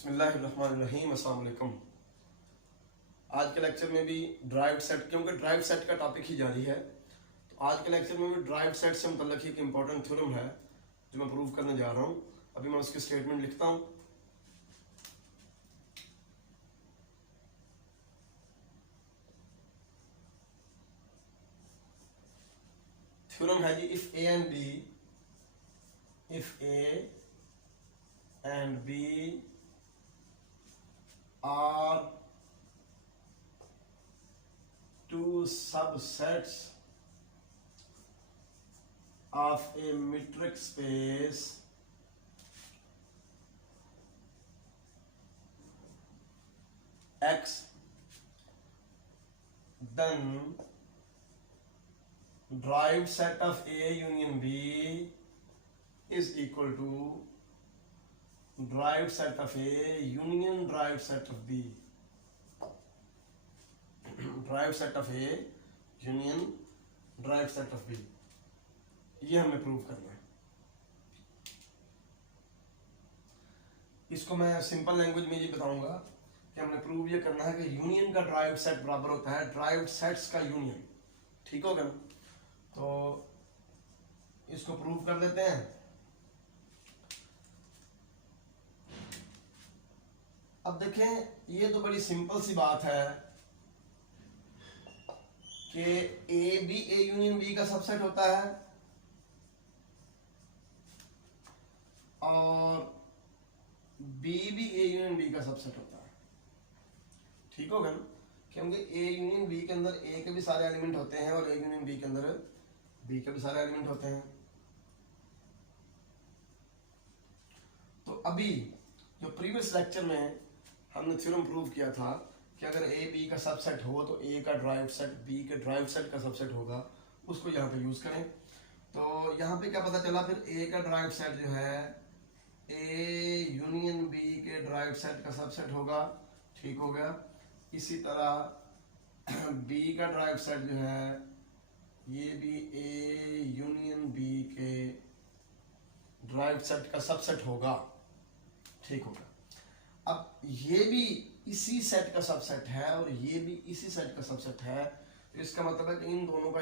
बिस्मिल्लाहिर्रहमानिर्रहीम, अस्सलाम वालेकुम। आज के लेक्चर में भी ड्राइव्ड सेट, क्योंकि ड्राइव्ड सेट का टॉपिक ही जारी है, तो आज के लेक्चर में भी ड्राइव्ड सेट से मुतल्लिक एक इंपॉर्टेंट थ्योरम है जो मैं प्रूव करने जा रहा हूँ। अभी मैं उसकी स्टेटमेंट लिखता हूँ। थ्योरम है जी, if A and B are two subsets of a metric space X, then derived set of A union B is equal to derived set of A union derived set of B. derived set of A union derived set of B, ये हमें prove करना है। इसको मैं simple language में ये बताऊंगा कि हमने प्रूव ये करना है कि यूनियन का ड्राइव्ड सेट बराबर होता है ड्राइव्ड सेट्स का यूनियन। ठीक होगा ना? तो इसको प्रूव कर लेते हैं। अब देखें, ये तो बड़ी सिंपल सी बात है कि A B A union B का सबसेट होता है और बी भी ए यूनियन बी का सबसेट होता है। ठीक होगा ना? क्योंकि ए यूनियन बी के अंदर ए के भी सारे एलिमेंट होते हैं और ए यूनियन बी के अंदर बी के भी सारे एलिमेंट होते हैं। तो अभी जो प्रीवियस लेक्चर में हमने थ्योरम प्रूव किया था कि अगर ए बी का सबसेट हो तो ए का ड्राइव्ड सेट बी के ड्राइव्ड सेट का सबसेट होगा, उसको यहाँ पे यूज करें। तो यहाँ पे क्या पता चला, फिर ए का ड्राइव्ड सेट जो है ए यूनियन बी के ड्राइव्ड सेट का सबसेट होगा। ठीक हो गया। इसी तरह बी का ड्राइव्ड सेट जो है ये भी ए यूनियन बी के ड्राइव्ड सेट का सबसेट होगा। ठीक होगा। अब ये भी इसी सेट का सबसेट है और ये भी इसी सेट का सबसेट है, तो इसका मतलब है कि इन दोनों का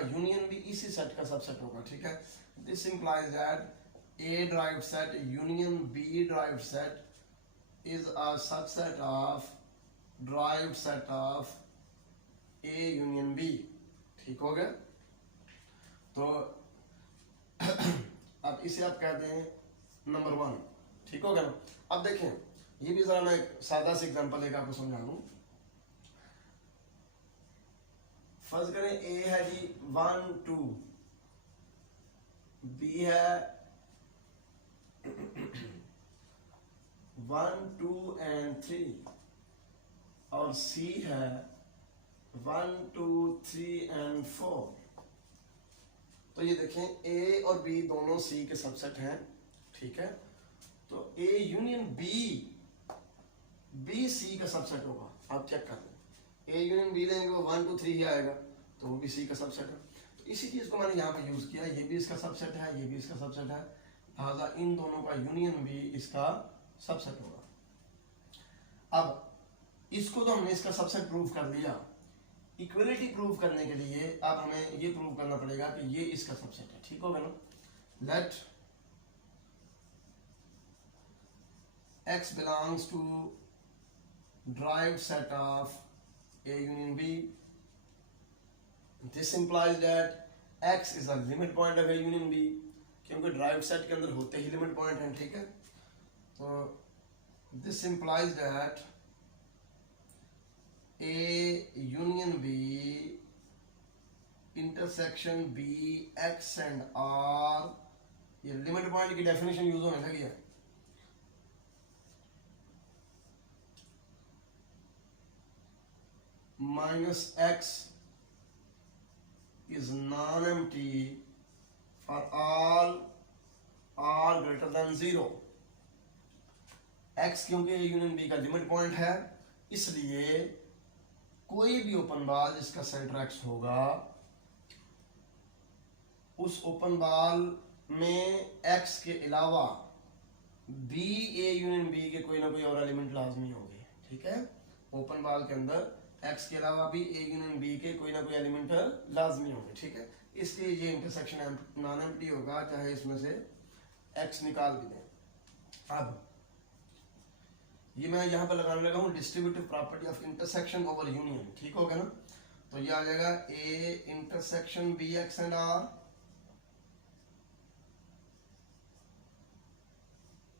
यूनियन भी इसी सेट का सबसेट होगा। ठीक है। This implies that A derived set union B derived set is a subset of derived set of A union B. ठीक हो गया। तो अब इसे आप कहते हैं नंबर 1। ठीक होगा ना? अब देखें, ये भी जरा मैं एक सादा सी एग्जांपल लेकर आपको समझा दूं। फर्ज करें ए है जी 1 2, बी है 1 2 and 3 और सी है 1 2 3 and 4। तो ये देखें, ए और बी दोनों सी के सबसेट हैं। ठीक है। तो ए यूनियन बी सी का सबसेट होगा। आप चेक कर लें, ए यूनियन बी लेंगे वो 1 2 3 ही आएगा, तो वो भी सी का सबसेट है। तो इसी चीज को मैंने यहाँ पे यूज किया, ये भी इसका सबसेट है, ये भी इसका सबसेट है, लिहाजा इन दोनों का यूनियन भी इसका सबसेट होगा। अब इसको तो हमने इसका सबसेट प्रूव कर लिया। इक्वलिटी प्रूव करने के लिए अब हमें ये प्रूव करना पड़ेगा कि ये इसका सबसेट है। ठीक होगा ना? Let X belongs to derived set of A union B. This implies that X is a limit point of A union B, क्योंकि derived set के अंदर होते ही limit point हैं। ठीक है। तो this implies that A union B intersection B X and R, ये limit point की definition यूज होने लगी है। minus x is non-empty for all r greater than 0। x क्योंकि यूनियन बी का लिमिट पॉइंट है, इसलिए कोई भी ओपन बॉल जिसका सेंटर x होगा उस ओपन बॉल में x के अलावा बी ए यूनियन बी के कोई ना कोई और एलिमेंट लाजमी होंगे, ठीक है। ओपन बॉल के अंदर एक्स के अलावा भी ए यूनियन बी के कोई ना कोई एलिमेंट लाजमी होंगे, ठीक है। इसलिए ये इंटरसेक्शन नॉन एम्प्टी होगा, चाहे इसमें से एक्स निकाल भी दें। अब ये मैं यहाँ पर लगाने लगा हूँ distributive property of intersection over union, ठीक हो गया ना। तो ये आ जाएगा A intersection B X and R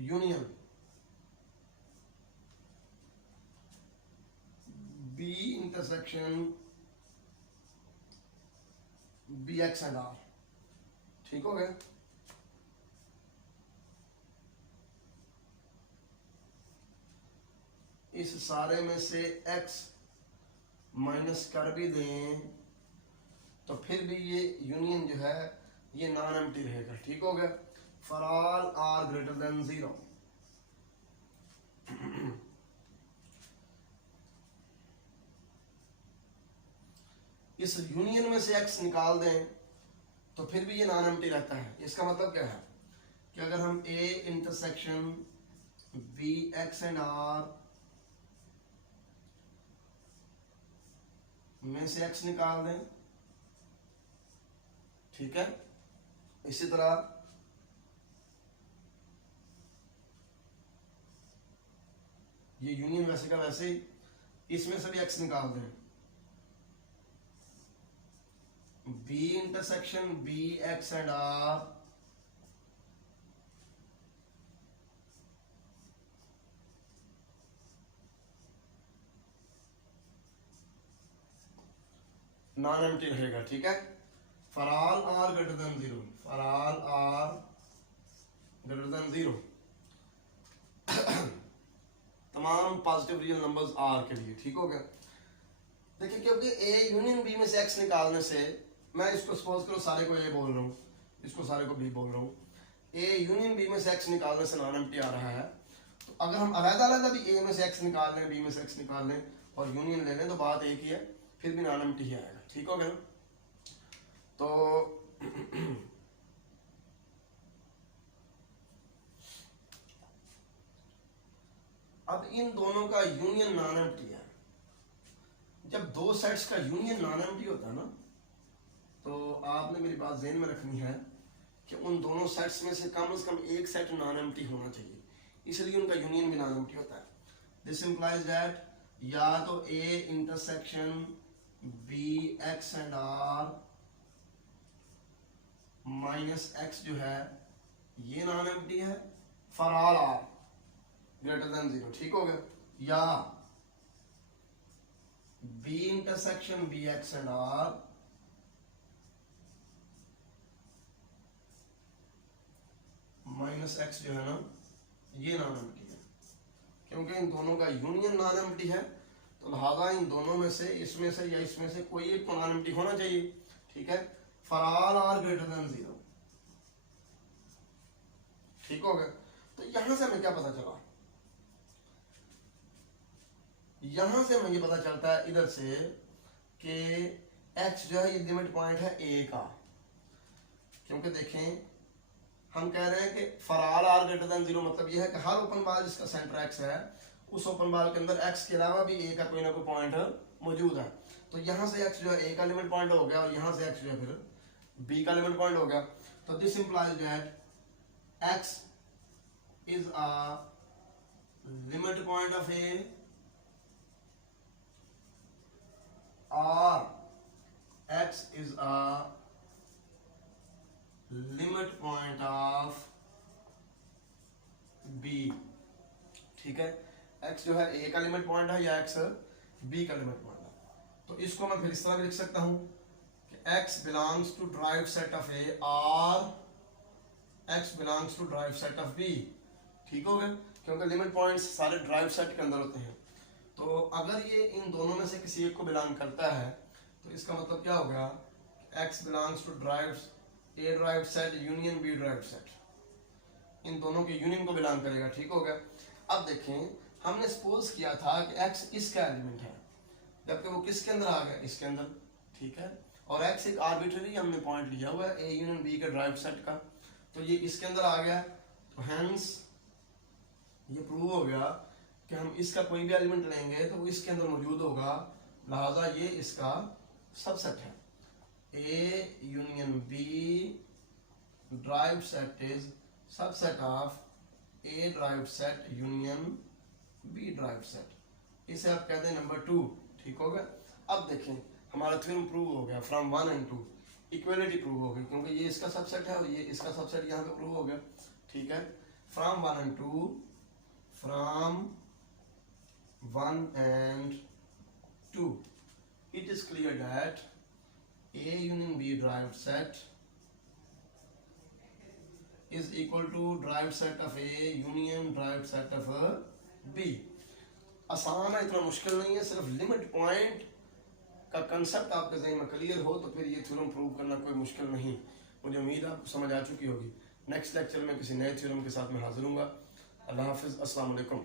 union B intersection B X and R, ठीक हो गया। इस सारे में से x माइनस कर भी दें तो फिर भी ये यूनियन जो है ये नॉन एम्प्टी रहेगा, ठीक हो गया। For all R greater than 0, इस यूनियन में से x निकाल दें तो फिर भी ये नॉन एम्प्टी रहता है। इसका मतलब क्या है कि अगर हम a intersection B X and R में से x निकाल दें, ठीक है। इसी तरह ये यूनियन वैसे का वैसे ही इसमें से भी x निकाल दें, B intersection B X and R non empty रहेगा, ठीक है। For all R greater than 0, for all R greater than 0 तमाम पॉजिटिव रियल नंबर्स आर के लिए, ठीक हो गया। देखिए क्योंकि ए यूनियन बी में से एक्स निकालने से, मैं इसको सपोज करो सारे को ए बोल रहा हूँ, इसको सारे को बी बोल रहा हूँ, ए यूनियन बी में से एक्स निकालने से नॉन एम्प्टी आ रहा है। तो अगर हम अलग-अलग भी ए में से एक्स निकाल लें, बी में से एक्स निकाल लें और यूनियन ले लें तो बात एक ही है, फिर भी नॉन एम्प्टी ही आएगा, ठीक हो गया। तो अब इन दोनों का यूनियन नॉन एम्प्टी है। जब दो सेट्स का यूनियन नॉन एम्प्टी होता है ना, तो आपने मेरी बात ज़हन में रखनी है कि उन दोनों सेट्स में से कम एक सेट नॉन एम्प्टी होना चाहिए, इसलिए उनका यूनियन भी नॉन एम्प्टी होता है। दिस इंप्लाइज दैट या तो A intersection B X and R minus X जो है ये नॉन एम्प्टी है for all R greater than 0, ठीक हो गया। या B intersection B X and R minus X जो है ना ये नॉन एम्प्टी है। क्योंकि इन दोनों का यूनियन नॉन एम्प्टी है तो लिहाजा इन दोनों में से, इसमें से या इसमें से कोई एक नॉन एम्प्टी होना चाहिए, ठीक है। For all R greater than 0, ठीक हो गया। तो यहां से हमें क्या पता चला, यहां से हमें ये पता चलता है इधर से कि x जो है ये लिमिट पॉइंट है a का। क्योंकि देखें हम कह रहे हैं कि for all R greater than 0 मतलब ये है कि हर ओपन बॉल जिसका सेंटर x है उस ओपन बॉल के अंदर x के अलावा भी a का कोई ना कोई पॉइंट मौजूद है। तो यहां से x जो है a का लिमिट पॉइंट हो गया और यहां से x जो है फिर b का लिमिट पॉइंट हो गया। तो this implies that x is a limit point of a or x is a limit point of b, ठीक है। x जो है a का लिमिट पॉइंट है या x b का लिमिट पॉइंट है। तो इसको मैं फिर इस तरह भी लिख सकता हूं कि x belongs to derived set of a or x belongs to derived set of b, ठीक हो गया। क्योंकि लिमिट पॉइंट्स सारे ड्राइव सेट के अंदर होते हैं। तो अगर ये इन दोनों में से किसी एक को बिलोंग करता है तो इसका मतलब क्या हो गया, x belongs to A drive set union B drive set, इन दोनों के यूनियन को बिलोंग करेगा, ठीक हो गया। अब देखें हमने सपोज किया था कि x इसका एलिमेंट है, जबकि वो किसके अंदर आ गया, इसके अंदर, ठीक है। और x एक आर्बिट्ररी हमने पॉइंट लिया हुआ है ए यूनियन बी के ड्राइव सेट का, तो ये इसके अंदर आ गया। तो हेंस ये प्रूव हो गया कि हम इसका कोई भी एलिमेंट लेंगे तो वो इसके अंदर मौजूद होगा, लिहाजा ये इसका सबसेट है। A union B drive set is subset of A drive set union B drive set. इसे आप कहते हैं नंबर 2। ठीक हो गया। अब देखें हमारा थ्योरम प्रूव हो गया फ्रॉम 1 and 2, इक्वलिटी प्रूव हो गई क्योंकि ये इसका सबसेट है और ये इसका सबसेट यहाँ पे प्रूव हो गया। ठीक है, from 1 and 2, from 1 and 2 it is clear that A union B derived set is equal to derived set of A union derived set of B। आसान है, इतना मुश्किल नहीं है, सिर्फ लिमिट पॉइंट का कंसेप्ट आपके ज़हन में क्लियर हो तो फिर ये थ्योरम प्रूव करना कोई मुश्किल नहीं। मुझे उम्मीद है आपको समझ आ चुकी होगी। नेक्स्ट लेक्चर में किसी नए थ्योरम के साथ मैं हाजिर हूँगा। अल्लाह हाफिज़, अस्सलाम वालेकुम।